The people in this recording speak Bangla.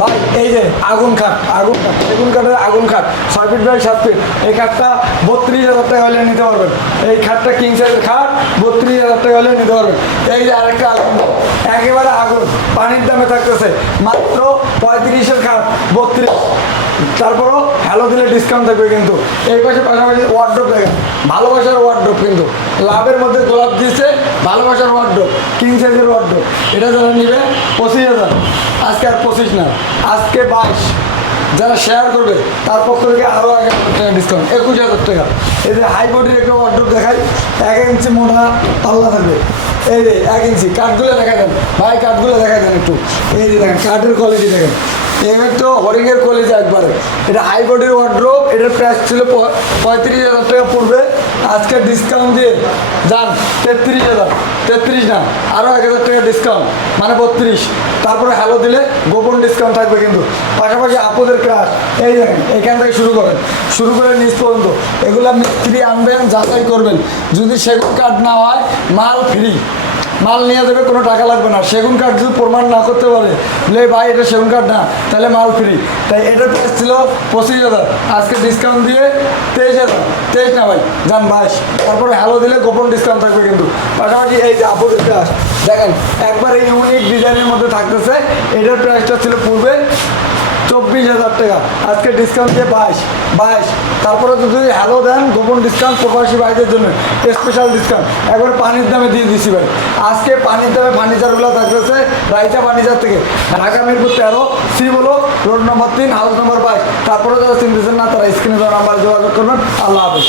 ভাই এই যে আগুন খাট সেগুন কাঠের আগুন খাট 6 ফিট বাই 7 ফিট। এই খাটটা 32,000 টাকা হলে নিতে পারবেন। এই খাটটা কিং সাইজের খাট 32,000 টাকা হলে নিতে পারবেন। এই যে আরেকটা আগুন, একেবারে আগুন, পানির দামে থাকতেছে মাত্র 35-এর খাট 32। তারপরও হ্যালো দিলে ডিসকাউন্ট থাকবে কিন্তু। এই পাশাপাশি ওয়ার্ড্রোপ দেখেন, ভালোবাসার ওয়ার্ড্রোপ কিন্তু লাভের মধ্যে গোলাপ দিয়েছে, ভালোবাসার ওয়ার্ড্রোপ, কিং সাইজের ওয়ার্ড্রোপ। এটা যারা নিবে 25,000, আজকে আর 25 না, আজকে 22। যারা শেয়ার করবে তার পক্ষ থেকে আরও 1,000 টাকা ডিসকাউন্ট, 21,000 টাকা। এই যে হাই বডির একটা ওয়ার্ড্রোপ দেখাই, 1 ইঞ্চি মোটা পাল্লা থাকবে। এই যে 1 ইঞ্চি, কাঠগুলো দেখা দেন ভাই, কাঠগুলো দেখা দেন একটু। এই যে দেখেন কাঠের কোয়ালিটি দেখেন, এবার তো হরিংয়ের কোয়ালিটি একবারে। এটা হাই বডির ওয়ার্ড্রোপ, এটার প্রাইস ছিল 35,000 টাকা পড়বে, আজকে ডিসকাউন্ট দিয়ে যান 33,000, 33 না, আরও 1,000 টাকা ডিসকাউন্ট, মানে 32। তারপরে হ্যালো দিলে গোপন ডিসকাউন্ট থাকবে কিন্তু। পাশাপাশি আপুদের ক্রাশ, এই দেখেন এখান থেকে শুরু করে নিচ পর্যন্ত এগুলো মিস্ত্রি আনবেন, যাচাই করবেন। যদি সেগুন কাঠ না হয় মাল ফ্রি, মাল নিয়ে যাবে, কোনো টাকা লাগবে না। সেগুন কাঠ যদি প্রমাণ না করতে পারে বলে ভাই এটা সেগুন কাঠ না, তাহলে মাল ফ্রি। তাই এটার প্রাইস ছিল 25,000, আজকে ডিসকাউন্ট দিয়ে 23,000, 23 না ভাই, যান 22। তারপরে হ্যালো দিলে গোপন ডিসকাউন্ট থাকবে কিন্তু। পাশাপাশি এই যে আপুদের ক্রাশ দেখেন, একবারে ইউনিক ডিজাইনের মধ্যে থাকতেছে। এটার প্রাইসটা ছিল পূর্বে 24,000 টাকা, আজকে ডিসকাউন্ট দিয়ে 22। তারপরে যদি হ্যালো দেন গোপন ডিসকাউন্ট, প্রবাসী ভাইদের জন্য স্পেশাল ডিসকাউন্ট, একবার পানির দামে দিয়ে দিচ্ছি ভাই। আজকে পানির দামে ফার্নিচারগুলো থাকতেছে রাইতা ফার্নিচার থেকে, ঢাকা মিরপুর 13 সি বলো, রোড নম্বর 3, হাউস নম্বর 22। তারপরে যারা চিনতেছেন না তারা স্ক্রিনে দেওয়া নাম্বারে যোগাযোগ করবেন। আল্লাহ হাফেজ।